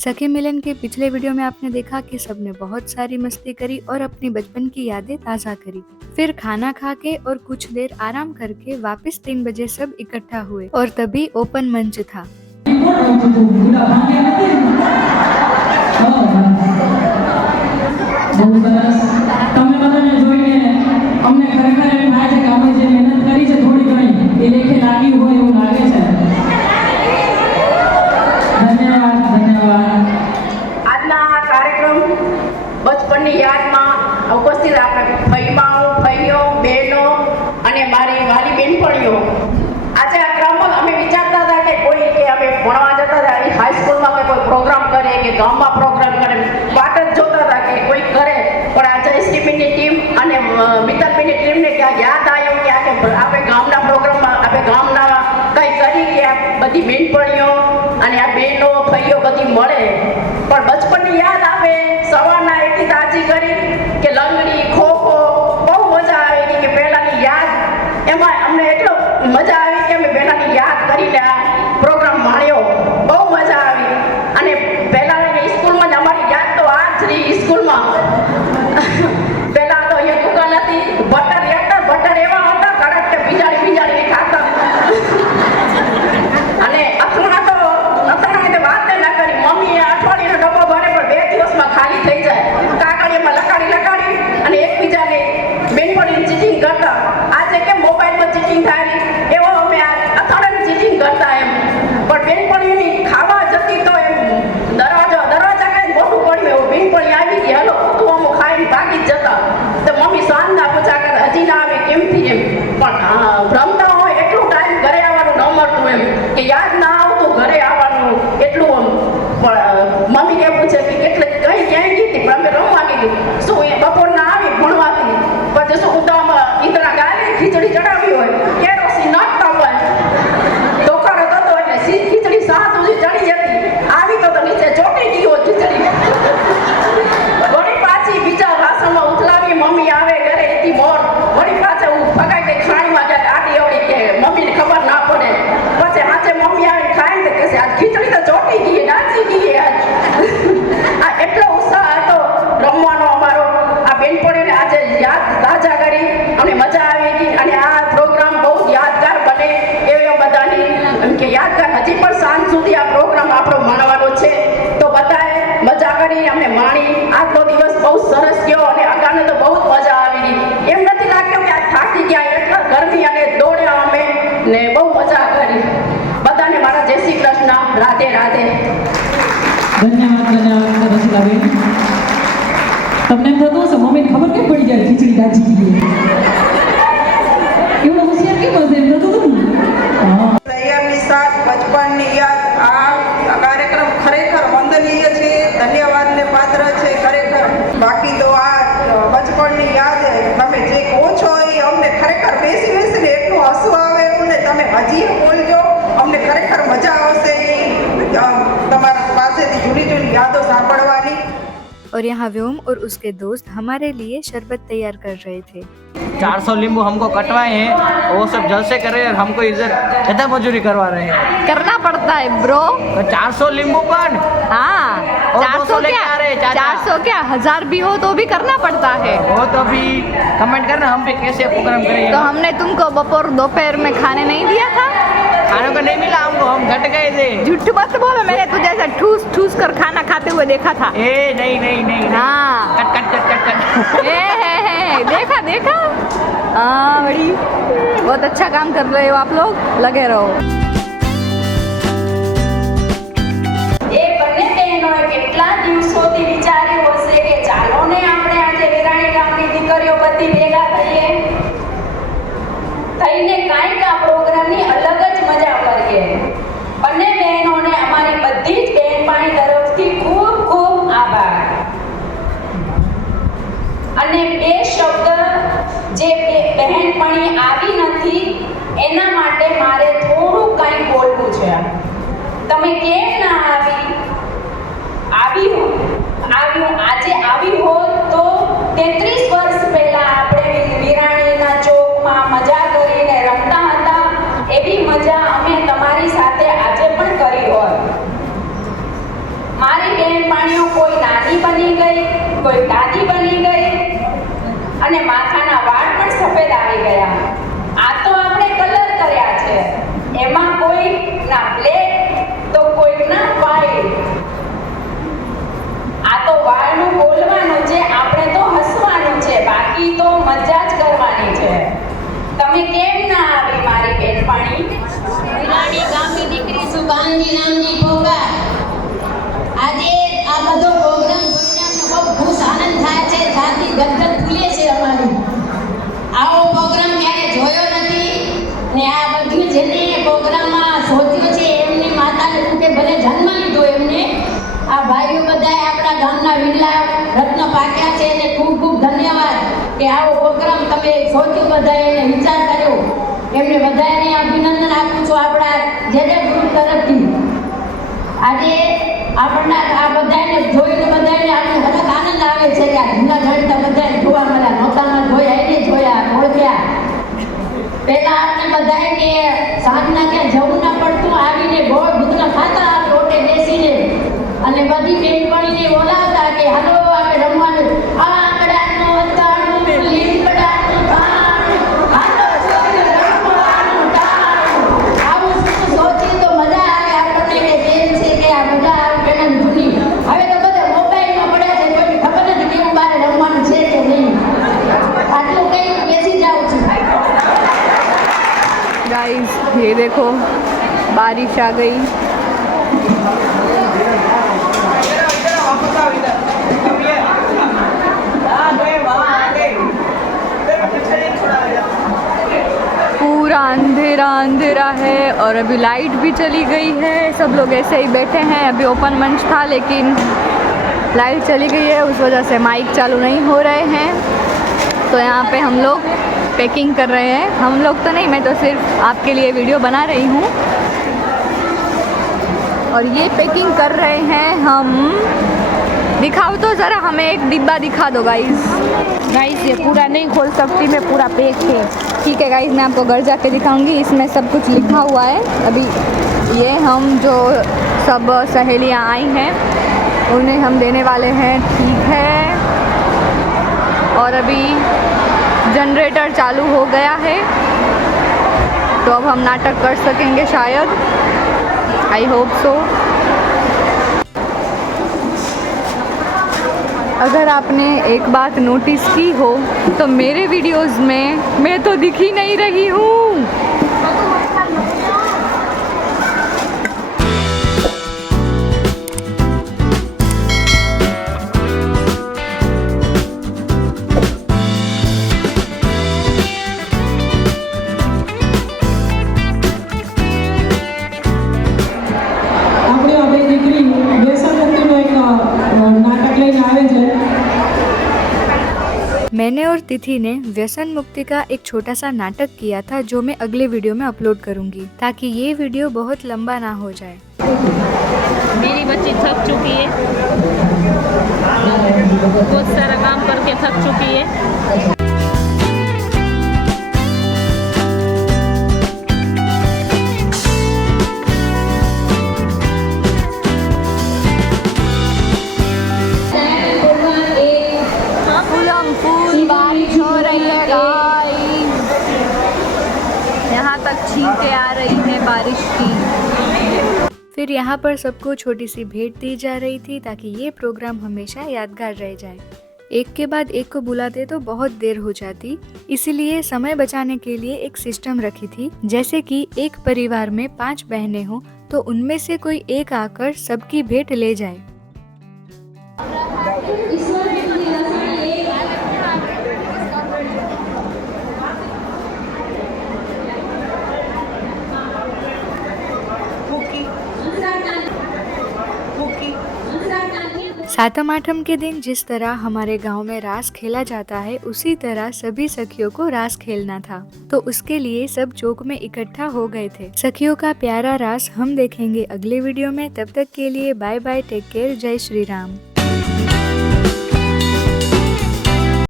सखी मिलन के पिछले वीडियो में आपने देखा कि सबने बहुत सारी मस्ती करी और अपनी बचपन की यादें ताज़ा करी। फिर खाना खा के और कुछ देर आराम करके वापस 3 बजे सब इकट्ठा हुए और तभी ओपन मंच था। બચપનની યાદમાં ઉપસ્થિત આપણે ભાઈઓ બહેનો અને મારી બેનપણીઓ આજે આ ક્રમમાં અમે વિચારતા હતા કે કોઈ કે અમે ભણવા જતા હતા એ હાઈસ્કૂલમાં કોઈ પ્રોગ્રામ કરે કે ગામમાં પ્રોગ્રામ કરે વાટ જ જોતા હતા કે કોઈ કરે પણ આ જયશ્રીબેનની ટીમ અને મિત્તલબેનની ટીમને ક્યાં યાદ આવ્યું કે આપણે ગામના પ્રોગ્રામમાં આપણે ગામના કંઈ કરી કે આ બધી બેનપણીઓ અને આ બહેનો ભાઈઓ બધી મળે પણ બચપનની યાદ આવે સવારના એટલી તાજી કરી કે લંગડી ખોખો બહુ મજા આવી કે પહેલાંની યાદ એમાં અમને એટલો મજા આવી કે અમે પહેલાંની યાદ કરીને આ પ્રોગ્રામ માણ્યો બહુ મજા આવી અને પહેલાં સ્કૂલમાં જ અમારી યાદ તો આ જ રહી સ્કૂલમાં પહેલાં તો અહીંયા દુકાન હતી બટર એવા હતા કડક કે બીજાડી ખાતા અને અથાણા તો વાત ના કરી મમ્મીએ અઠવાડિયાનો ડબ્બો ભરે પણ 2 દિવસમાં ખાલી થઈ જાય કાગળિયામાં લકાડી અને એકબીજાને બેનપણીને ચીટિંગ કરતા આજે કેમ મોબાઈલમાં ચીટિંગ થાય એવો અમે આ અથાણાની ચીટિંગ કરતા એમ પણ બેનપણીની ખાવા જતી તો એમ દરવાજા કઈ મોટું પડ્યું એવું બેનપણી આવી ગઈ હલો તું અમુક ખાઈને ભાગી જ જતા તો મમ્મી સાંજના પૂછા કરે હજી ના આવે કેમથી એમ પણ રમતા હોય એટલું ટાઈમ ઘરે આવવાનું ન મળતું એમ કે યાદ ના આવતું ઘરે આવવાનું એટલું પણ મમ્મી કે પૂછે કે ક્યાંય ગઈ હતી પણ અમે રમવા ગઈ શું એ બપોરના આવી ભણવાથી પછી શું ઉતામાં ઈતરા ગાલે ખીચડી ચડાવી હોય કેરોસીન નાખતા હોય ડોકારો થતો એટલે ખીચડી સાત સુધી ચડી જતી આવી તો નીચે ચોટી ગઈ હોય ખીચડી વળી પાછી બીજા વાસણમાં ઉથલાવી મમ્મી આવે ઘરે એથી મોર વળી પાછા હું ફગાઈ ગઈ ખાણીમાં ગયા આટી એવડી કે મમ્મીને ખબર ના પડે પછી હાથે મમ્મી આવીને ખાઈને તો કહેશે આ ખીચડી તો ચોટી ગઈ નાચી ગઈ આજ આ એટલો ઉત્સાહ હતો રમવાનો અમારો આ બેનપણીને આજે યાદ તાજા કરી અને મજા આવી હતી અને આ પ્રોગ્રામ બહુ યાદગાર બને એવી બધાની એમ કે યાદગાર હજી પણ સાંજ સુધી આ પ્રોગ્રામ આપણો માણવાનો છે તો બધાએ મજા કરી અમને માણી આજનો દિવસ બહુ સરસ ગયો અને અગાને તો બહુ જ મજા આવી એમ નથી લાગ્યું કે આ થાકી ગયા એટલા ગરમી અને દોડ્યા અમે ને બહુ મજા કરી બધાને મારા જય શ્રી કૃષ્ણ રાધે રાધે ધન્યવાદ રસીલાબેન તમને એમ થતું હશે મમ્મીને ખબર કેમ પડી જાય ખીચડી દાજી ગઈ એવડો હોશિયાર કેમ હશે એમ થતું હતું તૈયારની સાથ બચપનની યાદ આ કાર્યક્રમ ખરેખર વંદનીય છે ધન્યવાદને પાત્ર છે ખરેખર બાકી તો આ બચપનની યાદ તમે જે કહો છો એ અમને ખરેખર બેસીને એટલું હસવું આવે એવું ને તમે હજી બોલજો અમને ખરેખર મજા આવશે તમારા પાસેથી જૂની યાદો સાંભળવાની। और यहाँ व्योम और उसके दोस्त हमारे लिए शरबत तैयार कर रहे थे। 400 नींबू हमको कटवाए हैं वो सब जल से कर रहे हैं और हमको इधर ज्यादा मजूरी करवा रहे हैं करना पड़ता है ब्रो। 400 नींबू पर हाँ 400 क्या 1000 भी हो तो भी करना पड़ता है। वो तो अभी कमेंट करना हम पे कैसे प्रोग्राम करेंगे। तो हमने तुमको दोपहर में खाने नहीं दिया था। खाने को नहीं मिला हमको हम घट गए थे। झूठ मत बोलो मैंने तुझे ऐसा ठूस कर खाना खाते हुए देखा था। ए नहीं हाँ कट देखा हाँ बड़ी बहुत अच्छा काम कर रहे हो आप लोग लगे रहो। એ બંને બહેનોએ કેટલા દિવસોથી વિચાર્યું હશે કે ચાલો ને આપણે આજે વિરાણી ગામની દીકરીઓ બધી ભેગા થઈને કાંઈક આ પ્રોગ્રામની અલગ જ મજા કરીએ। બંને બહેનોને અમારી બધી જ બહેનપાણી તરફથી ખૂબ ખૂબ આભાર અને બે શબ્દ જે બહેનપણી આવી નથી એના માટે મારે થોડું કંઈ બોલવું છે। તમે કેમ ના આવ્યું આજે આવી હોત તો 33 વર્ષ પહેલા આપણે વિરાણીના ચોકમાં મજા કરીને રમતા હતા એવી મજા અમે તમારી સાથે આજે પણ કરી હોત। મારી બેનપણીઓ કોઈ નાની બની ગઈ, કોઈ દાદી બની ગઈ અને માથાના વાળ પણ સફેદ આવી ગયા. આ તો આપણે કલર કર્યા છે. એમાં કોઈના બ્લેક તો કોઈના વ્હાઈટ. આ તો વાળનું બોલવાનું છે, આપણે તો હસવાનું છે, બાકી તો મજા જ કરવાની છે. તમે કેમ ના આવી મારી બેનપણી? વિરાણી ગામની દીકરી સુભાનજી નામની પોકાર. આજે આ બધો પ્રોગ્રામ જોઈને અમને બહુ ખુશ આનંદ થાય છે, છાતી ગદગદ ફૂલે છે અમારી. આવો પ્રોગ્રામ ક્યારે જોયો નથી ને આ બધું જેને પ્રોગ્રામમાં સોચ્યો છે એમની માતાને રૂપે ભલે જન્મ લીધો એમને. આ ભાઈઓ બધાએ આપણા ગામના વિરલા રત્ન પાક્યા છે અને ખૂબ ખૂબ ધન્યવાદ કે આવો પ્રોગ્રામ તમે સોચ્યું, બધાએ એને વિચાર કર્યો. એમને બધાને અભિનંદન આપું છું આપણા જેને ગ્રુપ તરફથી. આજે આપણને આ બધાને જોઈને બધાને આપણે બધા આનંદ આવે છે કે આ જૂનાગઢના બધાને જોવા મળ્યા, નહોતામાં જોયા, એને જોયા, ઓળખ્યા. પહેલા આપણે બધાએ કે સાંજના ક્યાં જવું ના પડતું, આવીને ગોળ ભૂતના ખાતા આપણે ઓટે બેસીને અને બધી બેનપણીને બોલાવતા કે હાલો આપણે રમવાનું. આંકડાનો તાળું, લીમડાનું તાળું, હાલો છોકરી રમવાનું તાળું. આવું શું સોચી તો મજા આવે આપણને કે કેમ છે કે આ મજા આવે પેલા જૂની. હવે તો બધા મોબાઈલમાં પડ્યા છે, કોઈને ખબર નથી કેવું બહાર રમવાનું છે કે નહીં. આટલું કઈ બેસી જાઉં છું. गाइस ये देखो बारिश आ गई. पूरा अंधेरा अंधेरा है और अभी लाइट भी चली गई है. सब लोग ऐसे ही बैठे हैं. अभी ओपन मंच था लेकिन लाइट चली गई है, उस वजह से माइक चालू नहीं हो रहे हैं. तो यहाँ पे हम लोग पैकिंग कर रहे हैं. हम लोग तो नहीं, मैं तो सिर्फ आपके लिए वीडियो बना रही हूँ. और ये पैकिंग कर रहे हैं हम. दिखाओ तो ज़रा हमें एक डिब्बा दिखा दो गाइस. गाइस ये पूरा नहीं खोल सकती मैं, पूरा पैक है. ठीक है गाइस, मैं आपको घर जाके दिखाऊंगी. इसमें सब कुछ लिखा हुआ है. अभी ये हम जो सब सहेलियाँ आई हैं उन्हें हम देने वाले हैं. ठीक है. और अभी जनरेटर चालू हो गया है तो अब हम नाटक कर सकेंगे शायद. I hope so. अगर आपने एक बात नोटिस की हो तो मेरे वीडियोस में मैं तो दिख ही नहीं रही हूँ. આપણે હવે દીકરી વ્યસન મુક્તિનો એક નાટક લઈને આવે છે. मैंने और तिथि ने व्यसन मुक्ति का एक छोटा सा नाटक किया था जो मैं अगले वीडियो में अपलोड करूंगी ताकि ये वीडियो बहुत लंबा ना हो जाए. मेरी बच्ची थक चुकी है, बहुत सारा काम करके थक चुकी है. यहाँ तक छींटे आ रही है बारिश की. फिर यहाँ पर सबको छोटी सी भेंट दी जा रही थी ताकि ये प्रोग्राम हमेशा यादगार रह जाए. एक के बाद एक को बुलाते तो बहुत देर हो जाती, इसीलिए समय बचाने के लिए एक सिस्टम रखी थी. जैसे कि एक परिवार में 5 बहनें हों तो उनमें से कोई एक आकर सबकी भेंट ले जाए. सातम आठम के दिन जिस तरह हमारे गांव में रास खेला जाता है उसी तरह सभी सखियों को रास खेलना था, तो उसके लिए सब चौक में इकट्ठा हो गए थे. सखियों का प्यारा रास हम देखेंगे अगले वीडियो में. तब तक के लिए बाय बाय, टेक केयर, जय श्री राम.